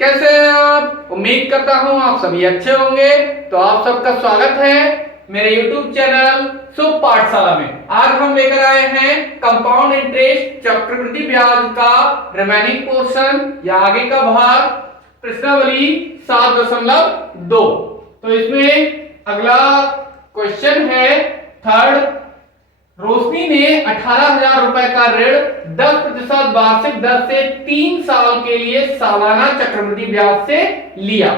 कैसे हैं आप? उम्मीद करता हूं आप सभी अच्छे होंगे। तो आप सबका स्वागत है मेरे YouTube चैनल शुभ पाठशाला में। आज हम लेकर आए हैं कंपाउंड इंटरेस्ट चक्रवृद्धि ब्याज का रिमेनिंग पोर्शन या आगे का भाग प्रश्नावली 7.2। तो इसमें अगला क्वेश्चन है थर्ड। रोशनी ने 18,000 रुपए का ऋण 10% वार्षिक दर से 3 साल के लिए सालाना चक्रवृद्धि ब्याज से लिया।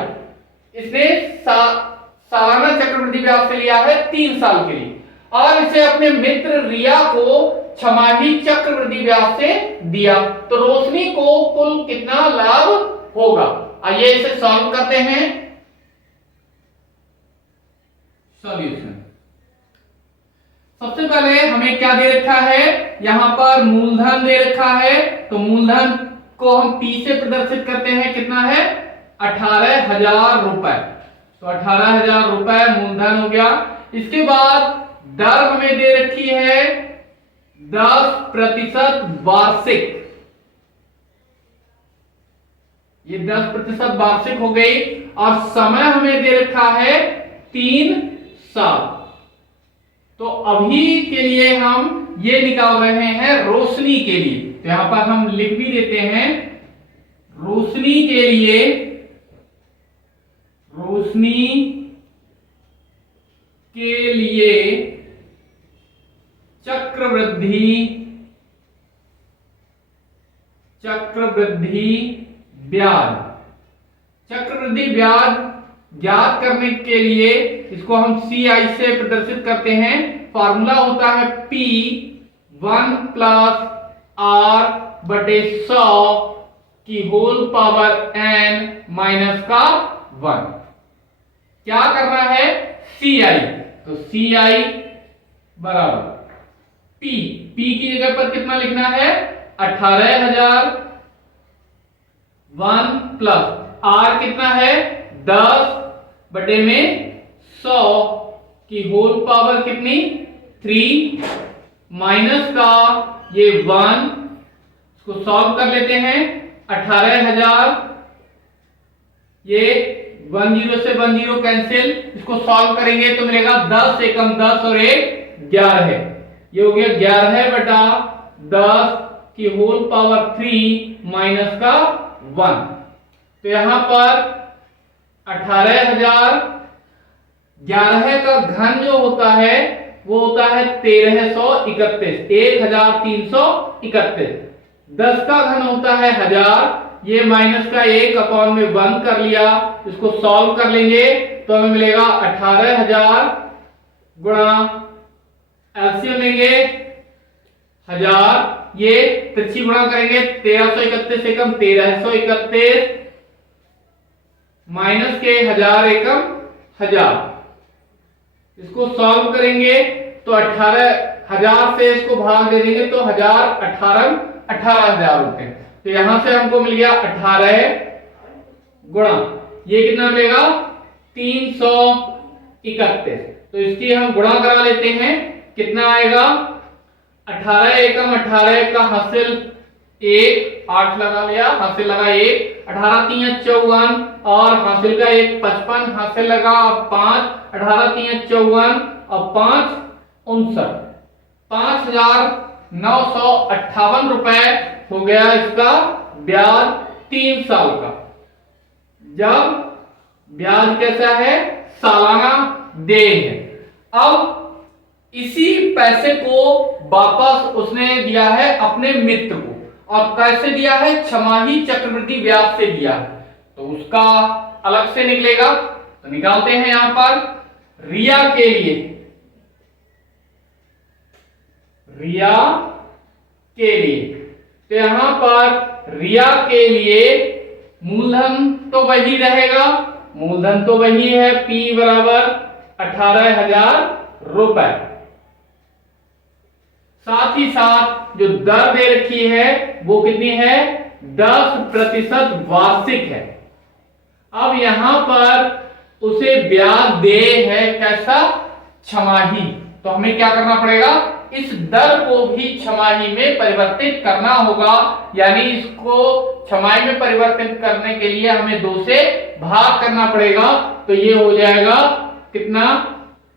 इसने सालाना चक्रवृद्धि ब्याज से लिया है 3 साल के लिए और इसे अपने मित्र रिया को छमाही चक्रवृद्धि ब्याज से दिया। तो रोशनी को कुल कितना लाभ होगा? आइए इसे सॉल्व करते हैं। सॉल्यूशन। सबसे पहले हमें क्या दे रखा है? यहां पर मूलधन दे रखा है। तो मूलधन को हम P से प्रदर्शित करते हैं। कितना है? 18,000 रुपए। तो 18,000 रुपए मूलधन हो गया। इसके बाद दर हमें दे रखी है 10% वार्षिक। ये 10% वार्षिक हो गई और समय हमें दे रखा है 3 साल। तो अभी के लिए हम ये निकाल रहे हैं रोशनी के लिए। तो यहां पर हम लिख भी देते हैं रोशनी के लिए। रोशनी के लिए चक्रवृद्धि ब्याज। चक्रवृद्धि ब्याज ज्ञात करने के लिए इसको हम CI से प्रदर्शित करते हैं। फॉर्मूला होता है P1 + R/100 की होल पावर n -1। क्या करना है? CI। तो CI बराबर P की जगह पर कितना लिखना है? 18,000 1 प्लस R कितना है? 10/100 की होल पावर कितनी? 3 माइनस का ये 1। इसको सॉल्व कर लेते हैं। 18,000 ये 1 0 से 1 0 कैंसिल। इसको सॉल्व करेंगे तो मिलेगा 10 एकम 10 और 1 11 है। ये हो गया 11/10 की होल पावर 3 माइनस का 1। तो यहां पर 18,000 11 का घन जो होता है वो होता है 1331 1331। 10 का घन होता है 1000। ये माइनस का 1/1 कर लिया। इसको सॉल्व कर लेंगे तो हमें मिलेगा 18,000 गुणा एलसीएम लेंगे 1000। ये तिरछी गुणा करेंगे 1331 एकम 1331 माइनस के 1000 एकम 1000। इसको सॉल्व करेंगे तो 18,000 से इसको भाग दे देंगे तो 1000 18,000 होते हैं। तो यहां से हमको मिल गया 18 गुणा ये कितना मिलेगा? 331। तो इसकी हम गुणा करा लेते हैं। कितना आएगा? 18 एकम 18 का हासिल 1 8 लगा लिया, हासिल लगा 1। 18 3 54 और हासिल का 1 55 हासिल लगा 5। 18 3 54 और 5 59। 5,958 रुपए हो गया इसका ब्याज 3 साल का। जब ब्याज कैसा है? सालाना देय है। अब इसी पैसे को वापस उसने दिया है अपने मित्र को। और कैसे दिया है? छमाही चक्रवृद्धि ब्याज से दिया है। तो उसका अलग से निकलेगा। तो निकालते हैं यहां पर रिया के लिए। रिया के लिए तो यहां पर रिया के लिए मूलधन तो वही रहेगा। मूलधन तो वही है P बराबर 18,000 रुपए। साथ ही साथ जो दर दे रखी है वो कितनी है? 10% वार्षिक है। अब यहां पर उसे ब्याज दे है कैसा? छमाही। तो हमें क्या करना पड़ेगा? इस दर को भी छमाही में परिवर्तित करना होगा, यानी इसको छमाही में परिवर्तित करने के लिए हमें 2 से भाग करना पड़ेगा। तो ये हो जाएगा कितना,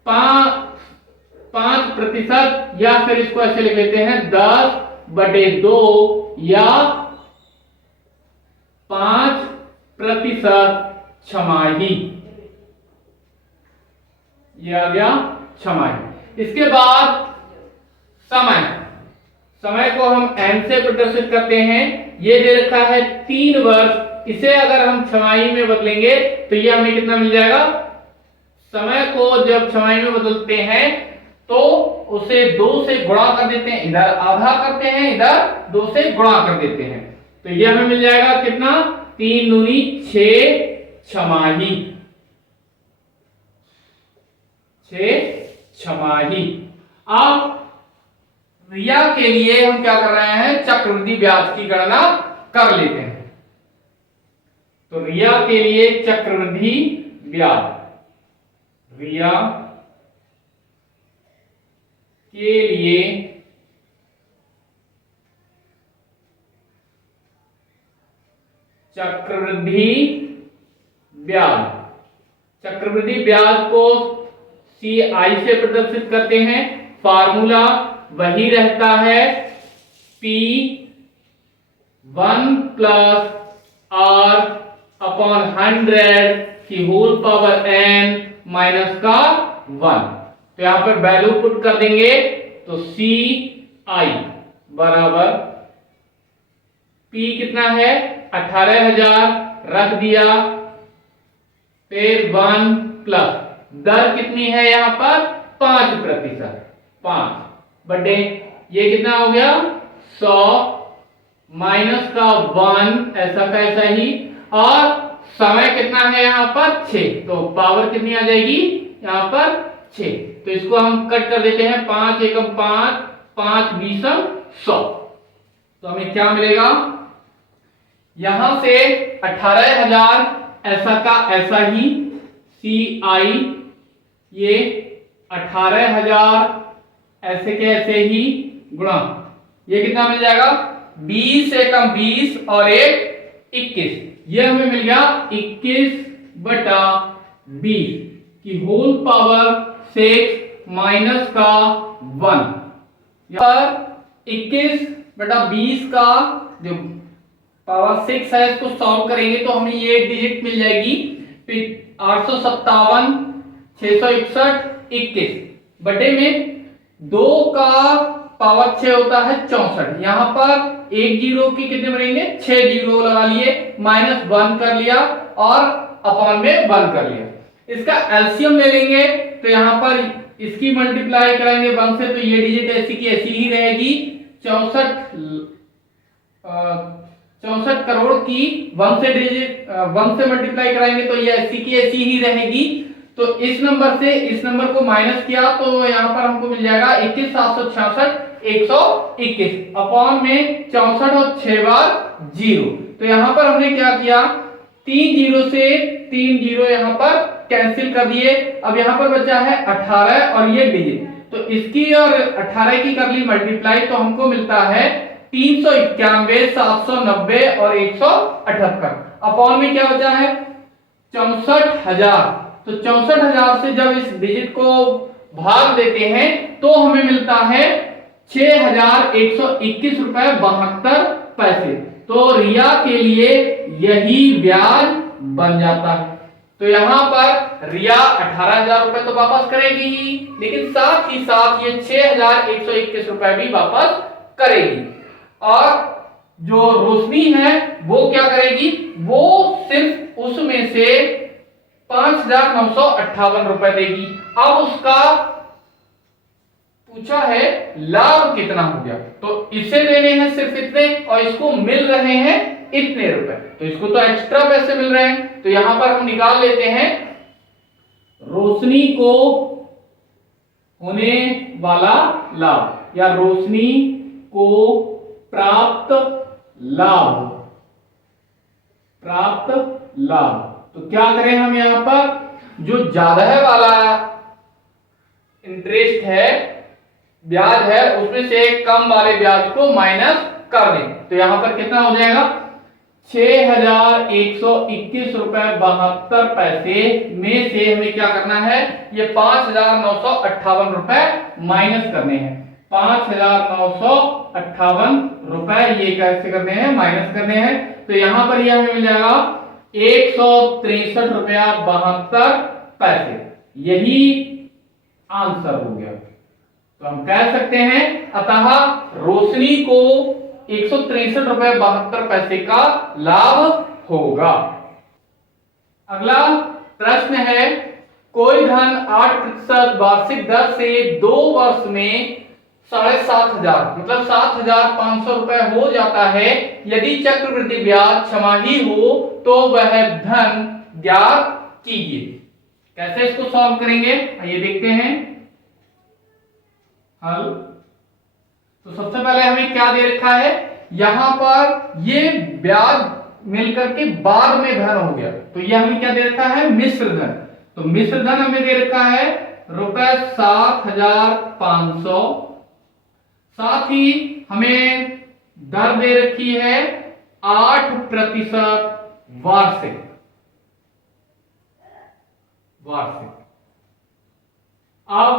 5% या फिर इसको ऐसे लिख लेते हैं 10/2 या 5% छमाही। ये आ गया छमाही। इसके बाद समय को हम n से प्रदर्शित करते हैं। ये दे रखा है 3 वर्ष, इसे अगर हम छमाही में बदलेंगे तो ये हमें कितना मिल जाएगा। समय को जब छमाही में बदलते हैं तो उसे 2 से गुणा कर देते हैं, इधर आधा करते हैं, इधर 2 से गुणा कर देते हैं। तो ये हमें मिल जाएगा कितना, 3 दूनी 6 छमाही, 6 छमाही। अब रिया के लिए हम क्या कर रहे हैं, चक्रवृद्धि ब्याज की गणना कर लेते हैं। तो रिया के लिए चक्रवृद्धि ब्याज, रिया के लिए चक्रवृद्धि ब्याज, चक्रवृद्धि ब्याज को CI से प्रदर्शित करते हैं। फार्मूला वही रहता है, P1 + R/100 की होल पावर n माइनस का 1। तो यहां पर वैल्यू पुट कर देंगे तो CI बराबर P कितना है, 18,000 रख दिया, फिर 1 प्लस दर कितनी है यहां पर 5%, 5/, ये कितना हो गया 100 माइनस का 1 ऐसा का ऐसा ही, और समय कितना है यहाँ पर 6, तो पावर कितनी आ जाएगी यहाँ पर 6। तो इसको हम कट कर देते हैं, 5 एकम 5, 5 बीसम 100। तो हमें क्या मिलेगा, यहां से 18,000 ऐसा का ऐसा ही, CI ये 18,000 ऐसे के ऐसे ही गुणा, ये कितना मिल जाएगा 20 एकम 20 और 1 21, ये हमें मिल गया 21/20 की होल पावर 6 माइनस का 1। पर 21/20 का जो पावर 6 है इसको सॉल्व करेंगे तो हमें ये डिजिट मिल जाएगी 857 661 21 बटे में 2 का पावर 6 होता है 64। यहाँ पर एक जीरो की कितने बनेंगे 6 जीरो लगा लिए, -1 कर लिया और अपॉन में 1 कर लिया। इसका एलसीएम ले लेंगे तो यहाँ पर इसकी मल्टीप्लाई कराएंगे 1 से, तो ये डिजिट ऐसी की ऐसी ही रहेगी। 64 करोड़ की 1 से डिजिट 1 से मल्टीप्लाई कराएंगे तो ये ऐसी की ऐसी ही रहेगी। तो इस नंबर से इस नंबर को माइनस किया तो यहाँ पर हमको मिल जाएगा 21,766 121 अपॉन में 64 और 6 बार 0। तो यहाँ पर हमने क्या किया, 3 जीरो से 3 जीरो यहाँ पर कैंसिल कर दिए। अब यहाँ पर बचा है 18 और ये डिजिट, तो इसकी और 18 की कर ली मल्टीप्लाई तो हमको मिलता है 391 790 और 178 अपॉन में क्या बचा है 64,000। तो 64,000 से जब इस डिजिट को भाग देते हैं तो हमें मिलता है 6,121 रुपए 72 पैसे। तो रिया के लिए यही ब्याज बन जाता है। तो यहाँ पर रिया 18,000 रुपए तो वापस करेगी ही, लेकिन साथ ही साथ ये 6,121 रुपए भी वापस करेगी। और जो रोशनी है वो क्या करेगी, वो सिर्फ उसमें से 5,958 रुपए देगी। अब उसका पूछा है लाभ कितना हो गया, तो इसे देने हैं सिर्फ इतने और इसको मिल रहे हैं इतने रुपए, तो इसको तो एक्स्ट्रा पैसे मिल रहे हैं। तो यहां पर हम निकाल लेते हैं रोशनी को होने वाला लाभ या रोशनी को प्राप्त लाभ। तो क्या करें हम, यहां पर जो ज्यादा वाला इंटरेस्ट है ब्याज है उसमें से कम वाले ब्याज को माइनस कर दें। तो यहां पर कितना हो जाएगा, 6121.72 रुपए में से हमें क्या करना है, ये 5958 रुपए माइनस करने हैं। 5958 रुपए ये कैसे करने हैं, माइनस करने हैं। तो यहां पर ये हमें मिल जाएगा 163.72 रुपया। यही आंसर हो गया। तो हम कह सकते हैं अतः रोशनी को 163.72 रुपए का लाभ होगा। अगला प्रश्न है, कोई धन 8% वार्षिक दर से 2 वर्ष में 7,500 मतलब 7,500 रुपए हो जाता है। यदि चक्रवृद्धि ब्याज छमाही हो तो वह धन ज्ञात कीजिए। कैसे इसको सॉल्व करेंगे, आइए देखते हैं हल। तो सबसे पहले हमें क्या दे रखा है, यहां पर ये ब्याज मिलकर के बाद में धन हो गया, तो ये हमें क्या दे रखा है, मिश्र धन। तो मिश्र धन हमें दे रखा है रुपए 7,500। साथ ही हमें दर दे रखी है 8% वार्षिक। अब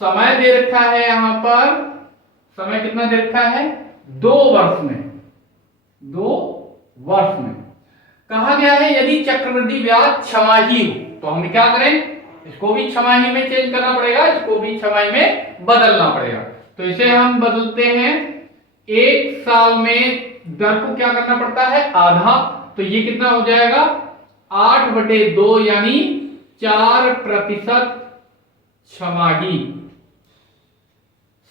समय दे रखा है, यहां पर समय कितना दे रखा है, 2 वर्ष में। 2 वर्ष में कहा गया है यदि चक्रवृद्धि ब्याज छमाही हो, तो हम क्या करें, इसको भी छमाही में चेंज करना पड़ेगा, इसको भी छमाही में बदलना पड़ेगा। तो इसे हम बदलते हैं, 1 साल में दर को क्या करना पड़ता है, आधा। तो ये कितना हो जाएगा, 8/2 यानी 4% छमाही।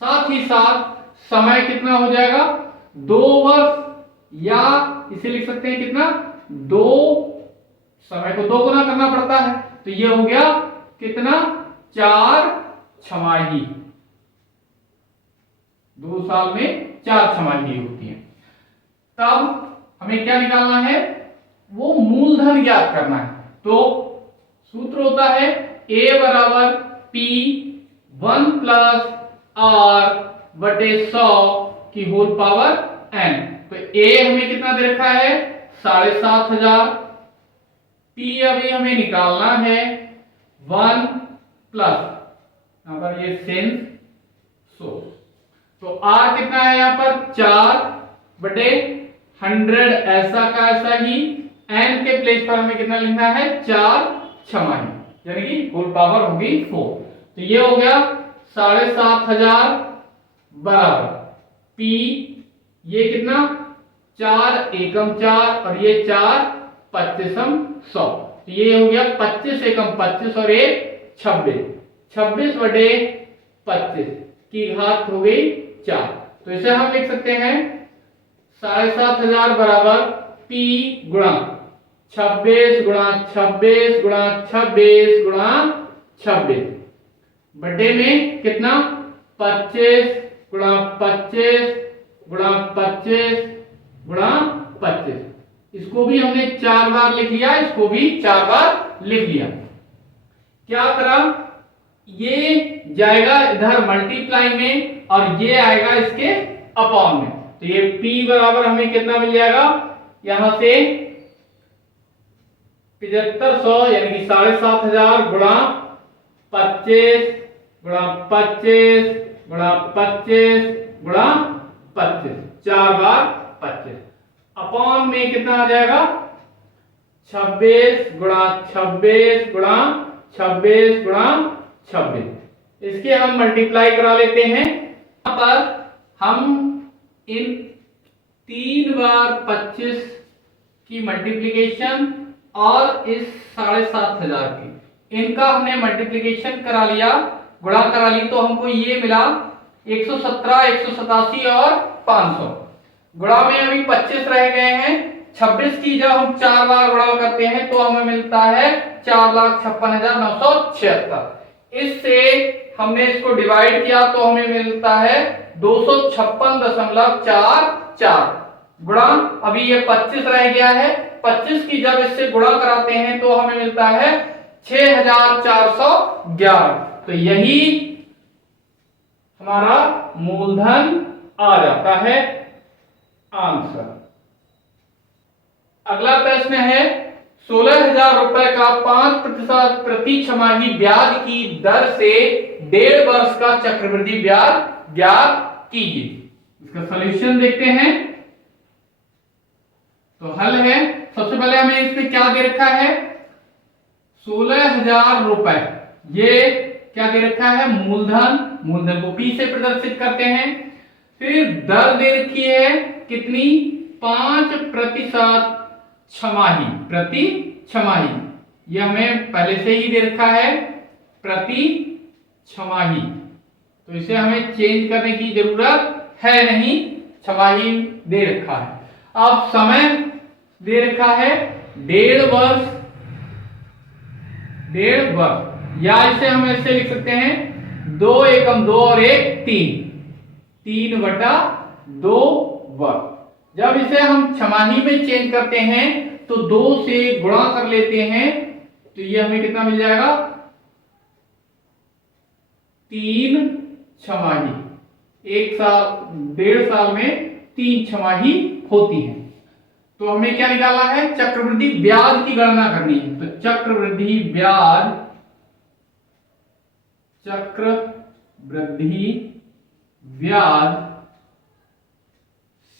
साथ ही साथ समय कितना हो जाएगा, 2 वर्ष, या इसे लिख सकते हैं कितना, 2, समय को 2 गुना करना पड़ता है, तो ये हो गया कितना, 4 छमाही। 2 साल में 4 छमाही होती है। तब हमें क्या निकालना है, वो मूलधन ज्ञात करना है। तो सूत्र होता है A बराबर P 1 प्लस R/100 की होल पावर n। तो A हमें कितना दे रखा है, 7,500। P अभी हमें निकालना है 1 प्लस, यहां पर ये सेंस सो, तो R कितना है यहाँ पर 4/100, ऐसा का ऐसा ही। n के प्लेस पर हमें कितना लिखना है, 4 छमाही, यानी कि होल पावर होगी 4। तो ये हो गया 7,500 बराबर P, ये कितना, 4 एकम 4 और ये 4 25m 100। तो ये हो गया 25 एकम 25 और 1 26, 26/25 की घात हो गई 4। तो इसे हम लिख सकते हैं 7,500 बराबर P गुणा 26 गुणा 26 गुणा 26 गुणा 26 बटे में कितना, 25 गुणा 25 गुणा 25 गुणा 25। इसको भी हमने 4 बार लिख लिया, इसको भी 4 बार लिख लिया। क्या करा, ये जाएगा इधर मल्टीप्लाई में और ये आएगा इसके अपॉन में। तो ये P बराबर हमें कितना मिल जाएगा, यहां से 7500 यानी कि 7,500 गुणा 25 गुणा 25 गुणा 25 गुणा 25, 4 बार 25, अपॉन में कितना आ जाएगा, 26 गुणा 26 गुणा 26 गुणा 26। इसके हम मल्टीप्लाई करा लेते हैं। यहां पर हम इन 3 बार 25 की मल्टीप्लीकेशन और इस 7,500 की, इनका हमने मल्टीप्लीकेशन करा लिया, गुणा करा ली, तो हमको ये मिला 117, 187 और 500। गुणा में अभी 25 रह गए हैं। 26 की जब हम 4 बार गुणा करते हैं तो हमें मिलता है 4,56,976। इससे हमने इसको डिवाइड किया तो हमें मिलता है 256.44 गुणा, अभी ये 25 रह गया है, 25 की जब इससे गुणा कराते हैं तो हमें मिलता है 6,411। तो यही हमारा मूलधन आ जाता है आंसर। अगला प्रश्न है 16,000 रुपए का 5% प्रति छमाही ब्याज की दर से 1.5 वर्ष का चक्रवृद्धि ब्याज ज्ञात कीजिए। इसका सॉल्यूशन देखते हैं। तो हल है, सबसे पहले हमें इसमें क्या दे रखा है, 16,000 रुपए, ये क्या दे रखा है, मूलधन, मूलधन को P से प्रदर्शित करते हैं। फिर दर दे रखी है कितनी, 5% छमाही, प्रति छमाही, ये हमें पहले से ही दे रखा है प्रति छमाही, तो इसे हमें चेंज करने की जरूरत है नहीं, छमाही दे रखा है। अब समय दे रखा है 1.5 वर्ष, 1.5 वर्ष, या इसे हम ऐसे लिख सकते हैं 2 एकम 2 और 1 3, 3/2 वर्ष। जब इसे हम छमाही में चेंज करते हैं तो 2 से गुणा कर लेते हैं, तो ये हमें कितना मिल जाएगा, 3 छमाही, 1 साल 1.5 साल में 3 छमाही होती है। तो हमें क्या निकालना है, चक्रवृद्धि ब्याज की गणना करनी है। तो चक्रवृद्धि ब्याज, चक्रवृद्धि ब्याज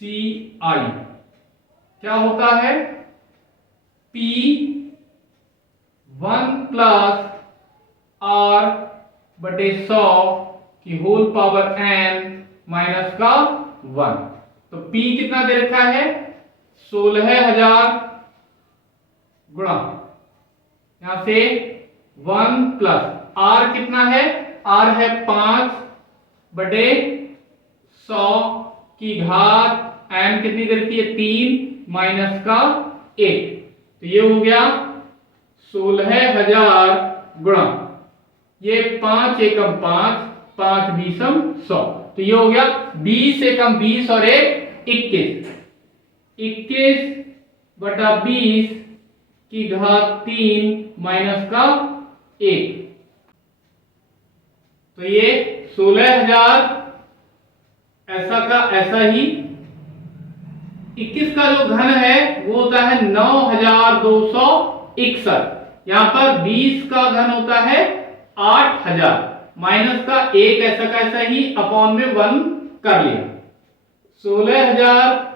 CI क्या होता है, P1 + R/100 की होल पावर n माइनस का 1। तो P कितना दे रखा है, 16,000 गुणा यहां से 1 प्लस R कितना है, R है 5/100 की घात n कितनी दे रखी है, 3 माइनस का 1, तो ये हो गया 16,000 गुणा ये 5 एकम 5, 5 बीसम 100, तो ये हो गया 20 एकम 20 और 1 21, 21/20 की घात 3 माइनस का 1, तो ये 16,000 ऐसा का ऐसा ही। 21 का जो घन है वो होता है 9,261, यहां पर 20 का घन होता है 8,000, माइनस का 1 ऐसा का ऐसा ही, अपॉन में 1 कर लिया। 16,000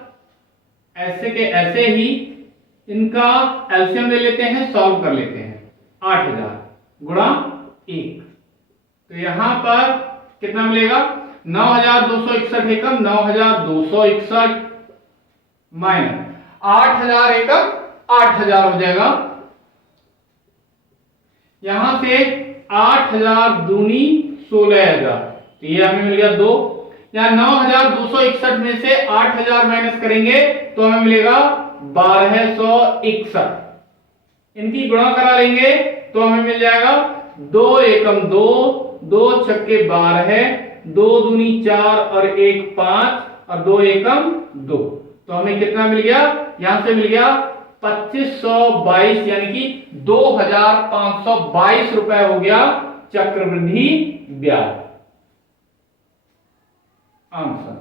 ऐसे के ऐसे ही, इनका एलसीएम ले लेते हैं, सॉल्व कर लेते हैं। 8,000 गुणा 1, तो यहां पर कितना मिलेगा, 9,261 एकम 9,261 माइनस 8,000 एकम 8,000 हो जाएगा। यहां से 8,000 दूनी 16,000, तो ये हमें मिल गया 2। यहां 9,261 में से 8,000 माइनस करेंगे तो हमें मिलेगा 1,261। इनकी गुणा करा लेंगे तो हमें मिल जाएगा 2 एकम 2, 2 छक्के 12, 2 दूनी 4 और 1 5 और 2 एकम 2, तो हमें कितना मिल गया, यहां से मिल गया 2522, यानी कि 2,522 रुपए हो गया चक्रवृद्धि ब्याज आंसर।